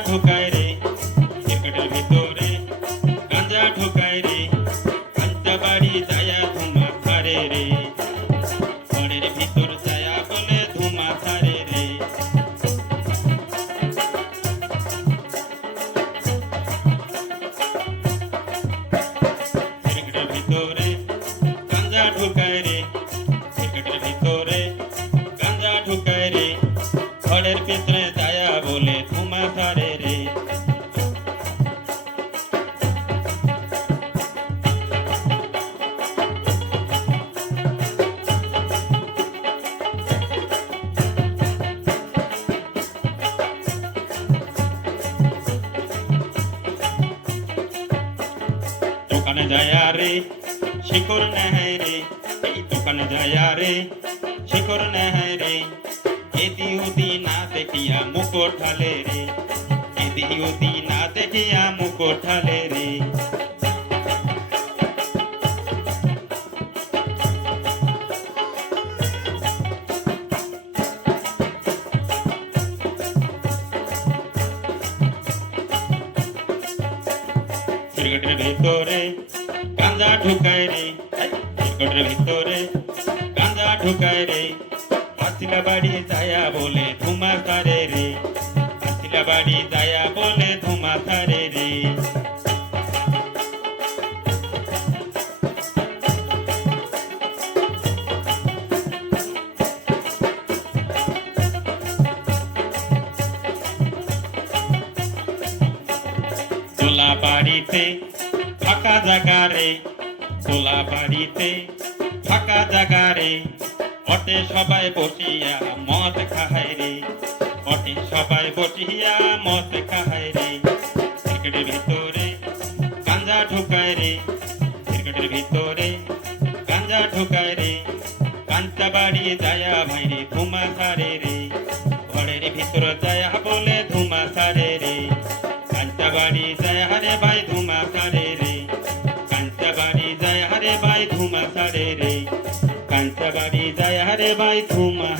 ঢুকায় রে পকেটের ভিতরে গাঁজা ঢুকায় রে কাঞ্চা বাড়ি যায়া ধুমা ছাড়ে রে ঘরের ভিতর যায়া বলে ধুমা ছাড়ে রে পকেটের ভিতরে গাঁজা ঢুকায় রে পকেটের ভিতরে গাঁজা ঢুকায় রে ঘরের ভিতরে দোকানে যায় রে শিকর নেহায় রে, এই দোকানে যায় রে শিকর নেহায় রে। এদি উদি না দেখিয়া মুখ ঠালে রে, এদি উদি না দেখিয়া মুখ ঠালে রে। সিগারেটের ভিতরে, গাঁজা ঢুকায় রে। ক্রিকেটের ভিতরে, গাঁজা ঢুকায় রে। আসিলা বাড়ি যায়া বলে ধুমা তারে রে। আসিলা বাড়ি যায়া বলে ধুমা তারে রে। বাড়িতে, ফাঁকা জায়গা রে তোলা বাড়িতে, ফাঁকা জায়গা রে। অটে সবাই বসিয়া মদ খাহায় রে অটে সবাই বসিয়া মদ খাহায় রে। ক্রিকেটের ভিতরে গাঞ্জা ঢুকায় রে, ক্রিকেটের ভিতরে গাঞ্জা ঢুকায় রে। কাঞ্চা বাড়ি যায়া সারে রে। ঘরের ভিতর যায়া কাঞ্চা বাড়ি যায় হারে ভাই ধুমা সারে রে। কাঞ্চা জয় হরে ভাই ধুমা সারে রে। কাঞ্চা জয় হরে ভাই ধুমা